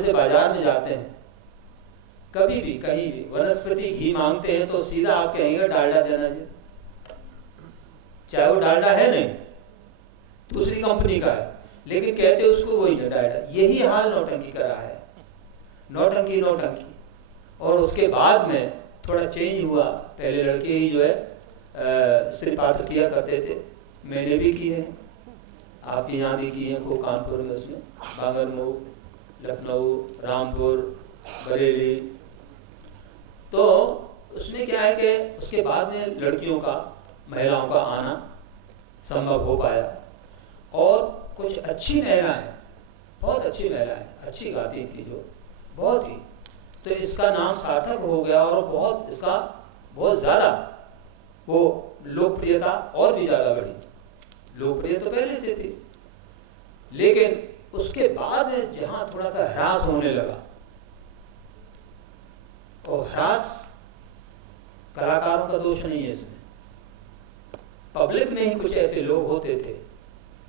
जैसे बाजार में जाते हैं, कभी भी कहीं भी वनस्पति घी मांगते हैं तो सीधा आप कहेंगे डालडा देना जी, चाहे वो डालडा है नहीं, दूसरी कंपनी का है, लेकिन कहते उसको वही है डालडा। यही हाल नौटंकी का रहा है, नौटंकी नौटंकी। और उसके बाद में थोड़ा चेंज हुआ, पहले लड़के ही जो है स्त्री पात्र किया करते थे, मैंने भी किए हैं, आपके यहाँ भी किए हैं, खूब कानपुर में, उसमें बांगरमऊ, लखनऊ, रामपुर, बरेली। तो उसमें क्या है कि उसके बाद में लड़कियों का, महिलाओं का आना संभव हो पाया। और कुछ अच्छी महिलाएं, बहुत अच्छी महिलाएं, अच्छी गाती थी जो, बहुत ही, तो इसका नाम सार्थक हो गया और बहुत इसका बहुत ज़्यादा वो लोकप्रियता और भी ज़्यादा बढ़ी। लोकप्रिय तो पहले से थी, लेकिन उसके बाद में जहाँ थोड़ा सा ह्रास होने लगा, और ह्रास कलाकारों का दोष नहीं है इसमें, पब्लिक में ही कुछ ऐसे लोग होते थे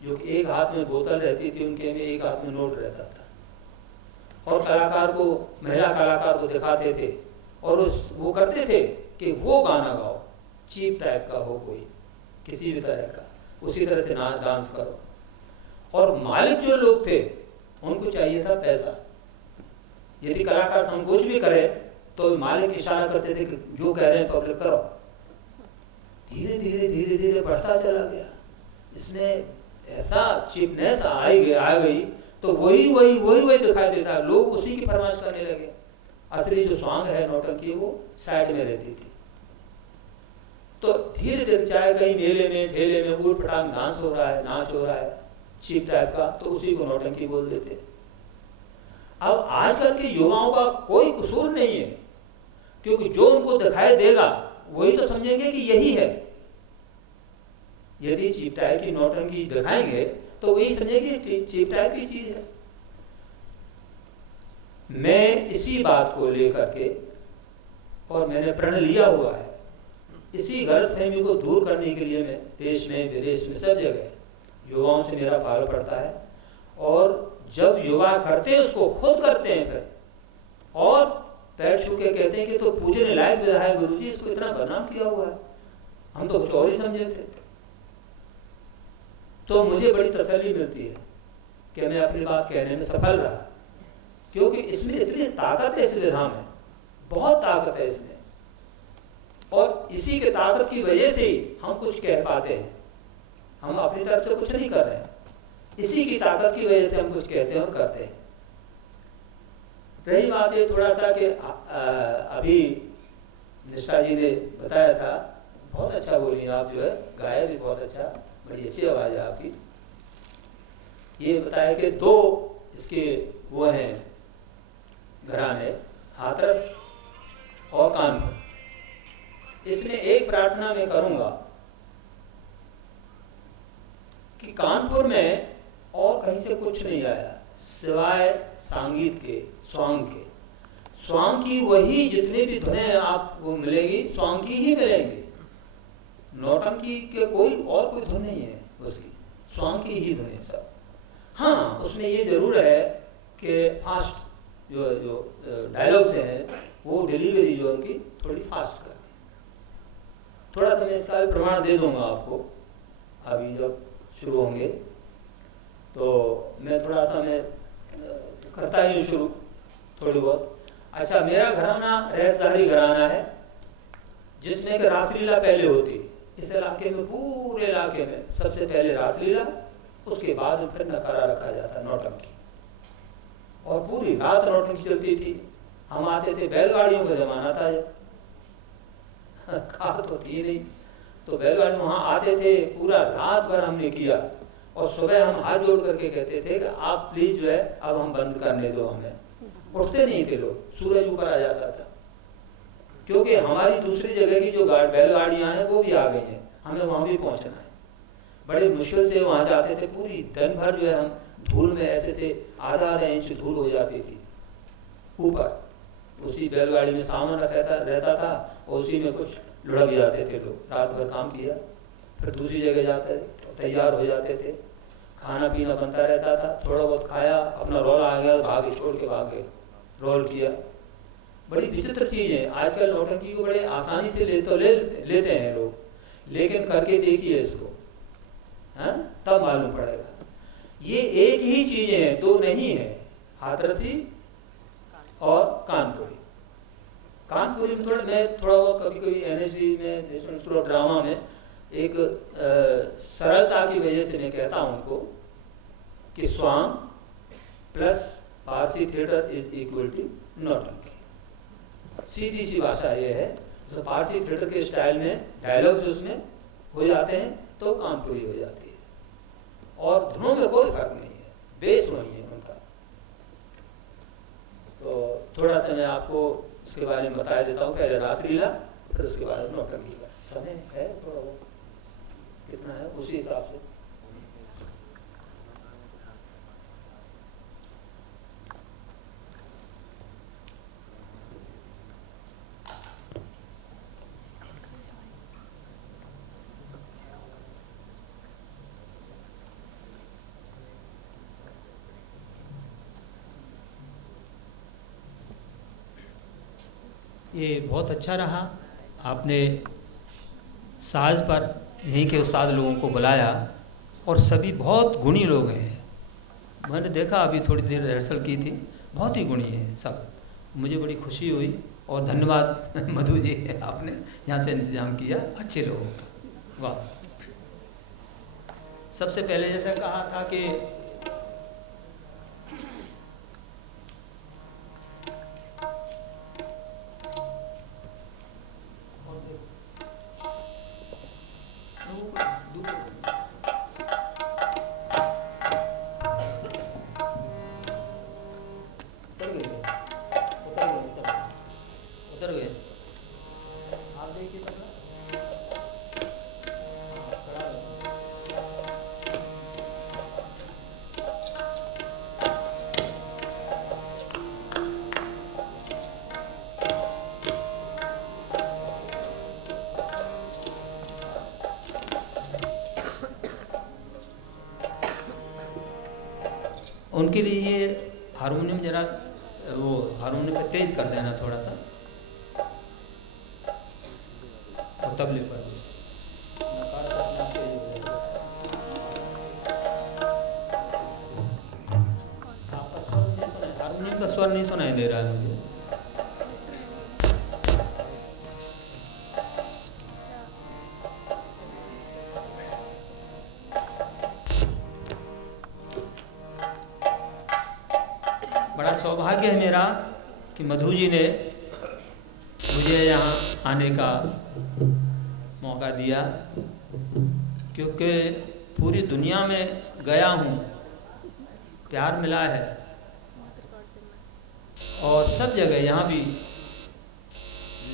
जो कि एक हाथ में बोतल रहती थी उनके में, एक हाथ में नोट रहता था, और कलाकार को, महिला कलाकार को दिखाते थे और वो करते थे कि वो गाना गाओ, चीप टाइप का हो कोई, किसी भी तरह का, उसी तरह से डांस करो। और मालिक जो लोग थे उनको चाहिए था पैसा। यदि कलाकार संकोच भी करे तो मालिक इशारा करते थे कि जो कह रहे हैं पब्लिक करो। धीरे धीरे धीरे धीरे बढ़ता चला गया, इसमें ऐसा चिपनेस आ गई, तो वही दिखाई देता, लोग उसी की फरमाइश करने लगे। असली जो सॉन्ग है नौटंकी वो साइड में रहती थी। तो धीरे धीरे चाहे कहीं मेले में ठेले में ऊट पटांग डांस हो रहा है, नाच हो रहा है चीप टाइप का, तो उसी को नौटंकी बोल देते। अब आजकल के युवाओं का कोई कसूर नहीं है, क्योंकि जो उनको दिखाई देगा वही तो समझेंगे कि यही है। यदि चीप टाइप की नौटंकी दिखाएंगे तो वही समझेंगे चीप टाइप की चीज है। मैं इसी बात को लेकर के, और मैंने प्रण लिया हुआ है, इसी गलतफहमी को दूर करने के लिए मैं देश में विदेश में सब जगह युवाओं से मेरा पाल पड़ता है। और जब युवा करते हैं उसको खुद करते हैं फिर, और पैर छू के कहते हैं कि तो पूजने लायक विधायक गुरुजी, इसको इतना बदनाम किया हुआ है, हम तो कुछ और ही समझे थे। तो मुझे बड़ी तसल्ली मिलती है कि मैं अपनी बात कहने में सफल रहा, क्योंकि इसमें इतनी ताकत है, इस विधा में बहुत ताकत है इसमें, और इसी के ताकत की वजह से ही हम कुछ कह पाते हैं। हम अपनी तरफ से कुछ नहीं कर रहे हैं, इसी की ताकत की वजह से हम कुछ कहते हैं और करते हैं। रही बात है थोड़ा सा कि अभी निष्ठा जी ने बताया था, बहुत अच्छा बोली आप, जो है गाया भी बहुत अच्छा, बड़ी अच्छी आवाज़ है आपकी। ये बताया कि दो इसके वो हैं घराने, हाथरस और कानपुर। इसमें एक प्रार्थना मैं करूंगा कि कानपुर में और कहीं से कुछ नहीं आया सिवाय संगीत के, स्वांग के। स्वांग की वही जितने भी धुनें आपको मिलेंगी स्वांग की ही मिलेंगी, नौटंकी के कोई और कोई धुन नहीं है उसकी, स्वांग की ही धुन है सब। हाँ, उसमें ये जरूर है कि फास्ट जो डायलॉग्स हैं वो डिलीवरी जो उनकी थोड़ी फास्ट करती है। थोड़ा सा मैं इसका भी प्रमाण दे दूंगा आपको, अभी जब शुरू होंगे तो मैं थोड़ा सा मैं करता ही शुरू थोड़ी बहुत। अच्छा, मेरा घराना रहसदारी घराना है, जिसमें कि रासलीला पहले होती। इस इलाके में, पूरे इलाके में सबसे पहले रासलीला, उसके बाद फिर नकारा रखा जाता नौटंकी, और पूरी रात नौटंकी चलती थी। हम आते थे, बैलगाड़ियों का जमाना था जब, कार तो थी नहीं, तो बैलगाड़ी वहाँ आते थे, पूरा रात भर हमने किया, और सुबह हम हाथ जोड़ करके कहते थे कि आप प्लीज जो है अब हम बंद करने दो हमें। उठते नहीं थे लोग, सूरज ऊपर आ जाता था, क्योंकि हमारी दूसरी जगह की जो बैलगाड़ियाँ हैं वो भी आ गई हैं, हमें वहाँ भी पहुँचना है। बड़े मुश्किल से वहाँ जाते थे, पूरी दिन भर जो है हम धूल में ऐसे से आधा इंच धूल हो जाती थी ऊपर। उसी बैलगाड़ी में सामान रहता था, और उसी में कुछ लुढ़क जाते थे लोग। रात भर काम किया, फिर दूसरी जगह जाते थे, तैयार हो जाते थे, खाना पीना बनता रहता था, थोड़ा बहुत खाया, अपना रोल आ गया, भागे, छोड़ के भागे, रोल किया। बड़ी विचित्र चीज़ है। आजकल नौटंकी को बड़े आसानी से लेते हैं लोग, लेकिन करके देखिए इसको, हाँ, तब मालूम पड़ेगा। ये एक ही चीज़ें हैं, दो नहीं है। हाथरसी और कानपुरी। कानपुरी में मैं थोड़ा बहुत कभी कभी NSV में, नेशनल स्कूल ऑफ ड्रामा में, एक सरलता की वजह से मैं कहता हूँ उनको कि स्वांग plus Parsi theatre is equal to nautanki. सीधी सी भाषा ये है। तो पारसी थिएटर के स्टाइल में डायलॉग्स उसमें हो जाते हैं तो कानपुरी हो जाती है, और धुनों में कोई फर्क नहीं है, बेस वही है उनका। तो थोड़ा सा मैं आपको इसके बारे में बता देता हूँ। पहले रासलीला, फिर उसके बाद नौटंकी का। समय है थोड़ा बहुत, कितना है उसी हिसाब से। ये बहुत अच्छा रहा, आपने साज पर यहीं के उस्ताद लोगों को बुलाया, और सभी बहुत गुणी लोग हैं। मैंने देखा, अभी थोड़ी देर रिहर्सल की थी, बहुत ही गुणी हैं सब। मुझे बड़ी खुशी हुई, और धन्यवाद मधु जी, आपने यहाँ से इंतज़ाम किया, अच्छे लोगों का, वाह। सबसे पहले जैसा कहा था कि उतर गए, आप देखिए उनके लिए ये हारमोनियम जरा, वो हारमोनियम पे तेज कर देना थोड़ा सा, और तबले पर आपका स्वर नहीं सुनाई, हारमोनियम का स्वर नहीं सुनाई दे रहा है मुझे। बड़ा सौभाग्य है मेरा कि मधु जी ने मुझे यहाँ आने का मौका दिया, क्योंकि पूरी दुनिया में गया हूँ, प्यार मिला है, और सब जगह यहाँ भी,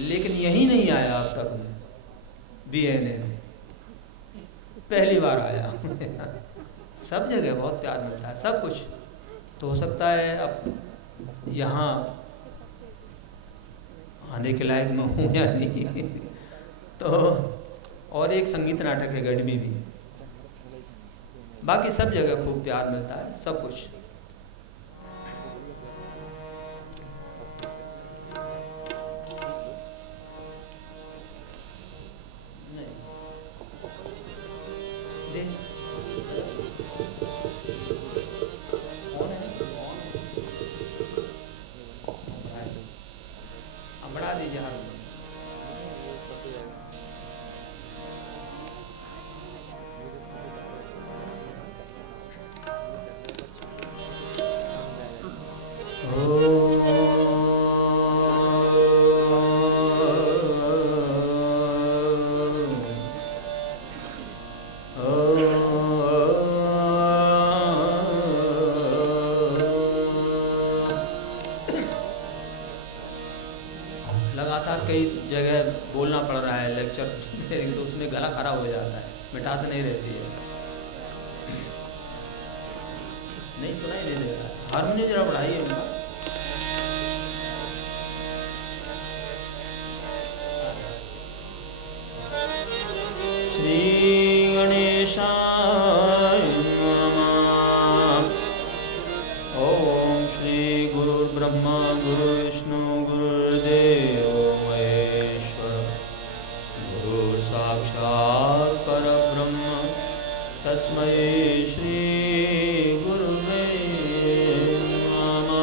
लेकिन यही नहीं आया अब तक मैं BNA में, पहली बार आया सब जगह बहुत प्यार मिलता है, सब कुछ। तो हो सकता है अब यहाँ आने के लायक मैं हूँ या नहीं तो और एक संगीत नाटक है गढ़वी भी, बाकी सब जगह खूब प्यार मिलता है, सब कुछ। बढ़ा दीजिए हारमोनियम। लगातार कई जगह बोलना पड़ रहा है लेक्चर तो उसमें गला खराब हो जाता है, मिठास नहीं रहती है, नहीं सुनाई नहीं दे रहा। हारमोनियम जरा बढ़ाइए उनका। श्री गणेशाय नमः। ब्रह्मा गुरुर्विष्णु गुरुर्देवो महेश्वर गुरुर् साक्षात् परब्रह्म तस्मै श्री गुरुवे नमः।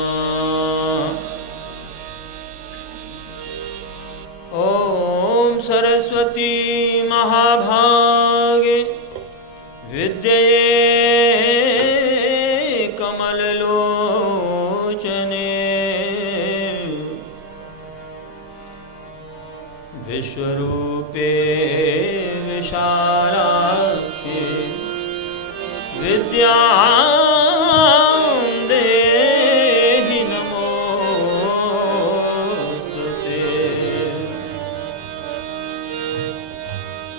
ॐ सरस्वती महाभागे विद्यये विश्वरूपे विशालाक्षी विद्यां देहि नमोस्तुते।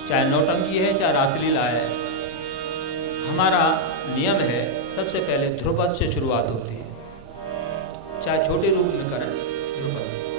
चाहे नौटंकी है चाहे रासलीला है, हमारा नियम है सबसे पहले ध्रुपद से शुरुआत होती है, चाहे छोटे रूप में करें ध्रुपद से।